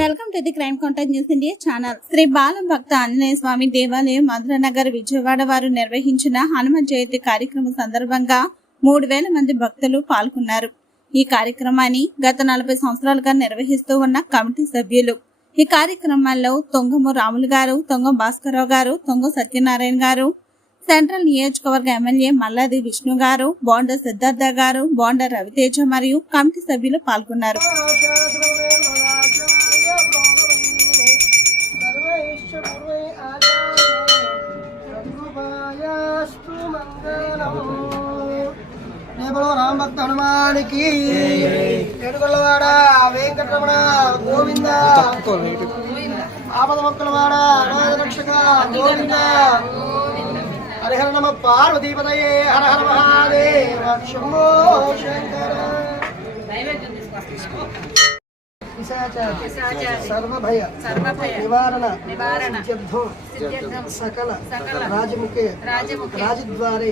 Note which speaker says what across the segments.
Speaker 1: Welcome to the crime contact news India channel. Sri Bala Bhakta Anjaneya Swamy దేవాలయం మధురనగర్ విజయవాడ వారు నిర్వహించిన హనుమత్ జయంతి కార్యక్రమం సందర్భంగా మూడు వేల మంది భక్తులు పాల్గొన్నారు. ఈ కార్యక్రమాన్ని గత నలభై సంవత్సరాలుగా నిర్వహిస్తూ ఉన్న కమిటీ సభ్యులు. ఈ కార్యక్రమాల్లో తొంగము రాములు గారు తొంగం భాస్కరరావు గారు తొంగం సత్యనారాయణ గారు సెంట్రల్ నియోజకవర్గ ఎమ్మెల్యే మల్లాది విష్ణు గారు బోండ సిద్ధార్థ గారు బోండ రవితేజ మరియు కమిటీ సభ్యులు పాల్గొన్నారు.
Speaker 2: సర్వైశ్చ పూర్వై ఆచార్యే సద్గుపాయాస్తు రామభక్త హనుమానికి ఏడుగొల్లవాడ వెంకటరమణ గోవింద ఆపద మొక్కలవాడ రక్షక గోవింద హరిహర నమ పార్వతీపదయే హర హర మహాదేవ శంభో శంకర ಸರ್ವಭಯ ನಿವಾರಣ ಸಕಲ ರಾಜಮುಖೆ ರಾಜದ್ವಾರೆ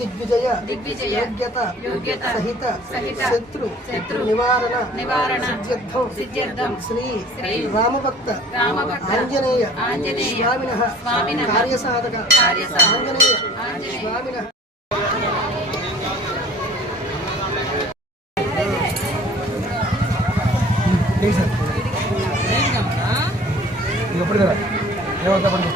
Speaker 2: ದಿಗ್ವಿಜಯ ಯೋಗ್ಯತಾ ಸಹಿತ ಶತ್ರು ನಿವಾರಣ ಸಿದ್ಧ್ಯರ್ಥಂ ಶ್ರೀ ರಾಮಭಕ್ತ ಆಂಜನೇಯ ಸ್ವಾಮಿನಃ ಕಾರ್ಯಸಾಧಕ ಆಂಜನೇಯ ಸ್ವಾಮಿನಃ ಬಿಟ್ಟಿದ್ದಾರೆ
Speaker 3: ದೇವರ ಬನ್ನಿ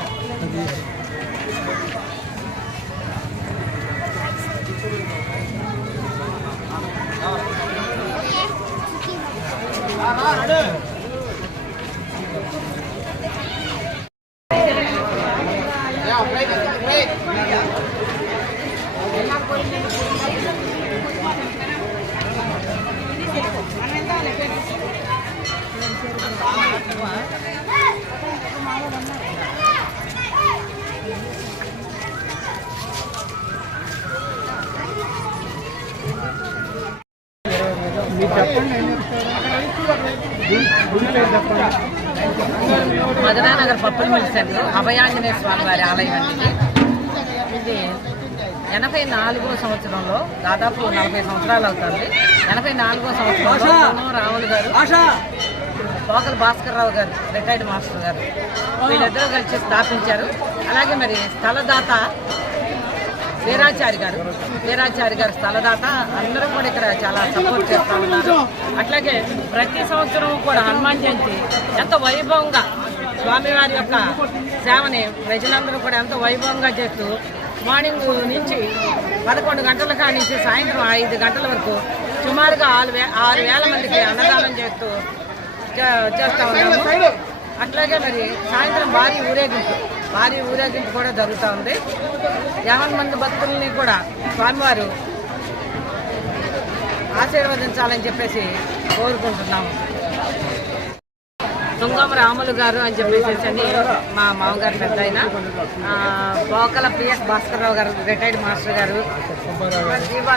Speaker 3: Thank you.
Speaker 4: మదనానగర్ పప్పుల సెంటర్ అభయాంజనేయ స్వామి వారి ఆలయం అండి ఇది. ఎనభై నాలుగో సంవత్సరంలో దాదాపు నలభై సంవత్సరాలు అవుతుంది. ఎనభై నాలుగో సంవత్సరంలో సోనం రాములు గారు పోకల భాస్కర్ రావు గారు రిటైర్డ్ మాస్టర్ గారు. వీళ్ళిద్దరూ కలిసి స్థాపించారు. అలాగే మరి స్థలదాత వీరాచారి గారు వీరాచారి గారు స్థలదాత. అందరూ కూడా ఇక్కడ చాలా సపోర్ట్ చేస్తూ ఉన్నారు. అట్లాగే ప్రతి సంవత్సరం కూడా హనుమాన్ జయంతి ఎంతో వైభవంగా స్వామివారి యొక్క సేవని ప్రజలందరూ కూడా ఎంతో వైభవంగా చేస్తూ మార్నింగ్ నుంచి పదకొండు గంటల కాడి నుంచి సాయంత్రం ఐదు గంటల వరకు సుమారుగా ఆరు వే ఆరు వేల మందికి అన్నదానం చేస్తూ చేస్తా ఉన్నాము అట్లాగే మరి సాయంత్రం భారీ ఊరేగింపు. భారీ ఊరేగింపు కూడా జరుగుతూ ఉంది. యావన్ మంది భక్తుల్ని కూడా స్వామివారు ఆశీర్వదించాలని చెప్పేసి కోరుకుంటున్నాము. తుంగం రాములు గారు అని చెప్పేసి అని మా మామగారు పెద్ద ఆయన. ఆ, పోకల పిఎస్ భాస్కర్రావు గారు రిటైర్డ్ మాస్టర్ గారు.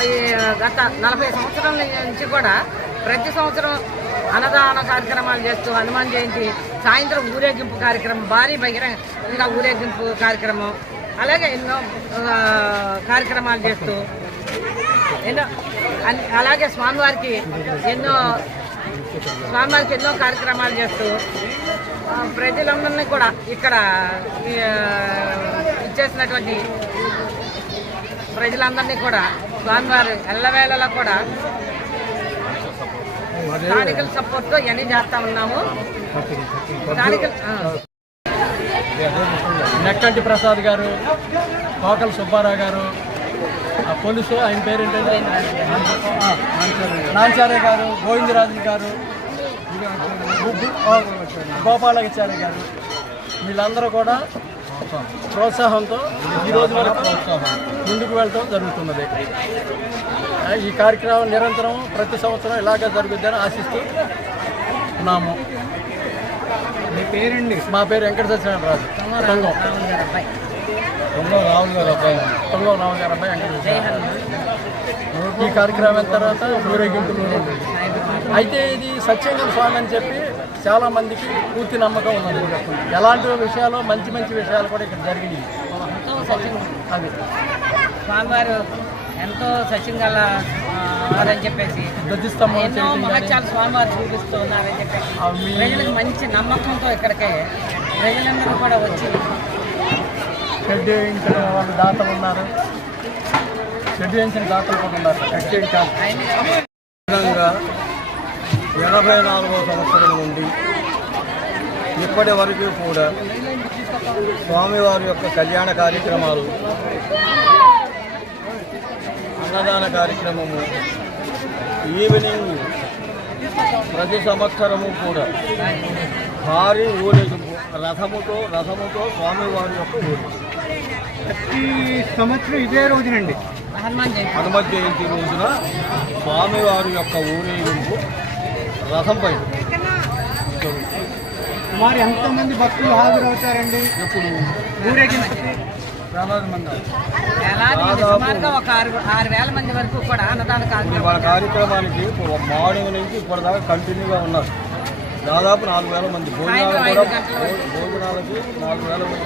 Speaker 4: ఈ గత నలభై సంవత్సరాల నుంచి కూడా ప్రతి సంవత్సరం అన్నదాన కార్యక్రమాలు చేస్తూ హనుమాన్ జయంతి సాయంత్రం ఊరేగింపు కార్యక్రమం భారీ బహిరంగ ఊరేగింపు కార్యక్రమం అలాగే ఎన్నో కార్యక్రమాలు చేస్తూ ఎన్నో అన్- అలాగే స్వామివారికి ఎన్నో స్వామివారికి ఎన్నో కార్యక్రమాలు చేస్తూ ప్రజలందరినీ కూడా ఇక్కడ ఇచ్చేసినటువంటి ప్రజలందరినీ కూడా స్వామివారు ఎల్లవేళలా కూడా స్థానికుల సపోర్ట్తో ఇవన్నీ చేస్తా ఉన్నాము. స్థానికులు.
Speaker 3: నెక్కంటి ప్రసాద్ గారు కోకల సుబ్బారావు గారు ఆ పోలీసు ఆయన పేరేంటంటే ఆ, నాంచార్య గారు గోవిందరాజు గారు గోపాలాచార్య గారు వీళ్ళందరూ కూడా ప్రోత్సాహంతో ఈ రోజు వరకు ముందుకు వెళ్ళటం జరుగుతున్నది. ఈ కార్యక్రమం నిరంతరం ప్రతి సంవత్సరం ఇలాగే జరుగుద్దని ఆశిస్తూ ఉన్నాము.
Speaker 5: మీ పేరండి?
Speaker 3: మా పేరు వెంకట సత్యనారాయణ రాజు తంగం తొంగం రాహుల్ గారు అబ్బాయి. తొంగం రాహుల్ గారు అబ్బాయి వెంకట ఈ కార్యక్రమం తర్వాత ఊరేగింపు అయితే ఇది సత్యంగం స్వామి అని చెప్పి చాలా మందికి పూర్తి నమ్మకం ఉన్నది ఎలాంటి విషయాలు మంచి మంచి విషయాలు కూడా ఇక్కడ జరిగినాయి. అది.
Speaker 4: స్వామివారు ఎంతో సచిన్ గల ఆ, అదని చెప్పేసి. ఎన్నో మహత్యాలు స్వామివారు చూపిస్తూ ఉన్నారని చెప్పేసి. ప్రజలకు మంచి నమ్మకంతో ఇక్కడికి ప్రజలందరూ కూడా వచ్చి.
Speaker 3: షెడ్ వేయించిన వాళ్ళు దాతలు ఉన్నారు. షెడ్ వేయించిన దాతలు కూడా ఉన్నారు. షెడ్ వేయించాలి
Speaker 6: విధంగా ఎనభై నాలుగో సంవత్సరం నుండి ఇప్పటి వరకు కూడా స్వామివారి యొక్క కళ్యాణ కార్యక్రమాలు అన్నదాన కార్యక్రమము ఈవినింగ్ ప్రతి సంవత్సరము కూడా భారీ ఊరేగింపు రథముతో రథముతో స్వామివారి యొక్క ఊరేగింపు.
Speaker 5: ప్రతి సంవత్సరం ఇదే రోజునండి.
Speaker 4: హనుమాన్ జయంతి.
Speaker 6: హనుమత్ జయంతి రోజున స్వామివారి యొక్క ఊరేగింపు రథం పైన.
Speaker 5: సుమారు ఎంతమంది భక్తులు హాజరవుతారండి?
Speaker 6: ఎప్పుడు?
Speaker 5: ఊరేగింపుకి.
Speaker 3: వేలాది మంది
Speaker 4: వేలాది మంది సుమారుగా ఒక ఆరు ఆరు వేల మంది వరకు కూడా అన్నదాన
Speaker 6: ఇప్పుడు మన
Speaker 4: కార్యక్రమం
Speaker 6: కార్యక్రమానికి మార్నింగ్ నుంచి ఇప్పటిదాకా కంటిన్యూగా ఉన్నారు. దాదాపు నాలుగు వేల మంది. భోజనాలకి నాలుగు వేల మంది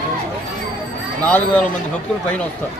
Speaker 6: నాలుగు వేల మంది భక్తులు పైన వస్తారు.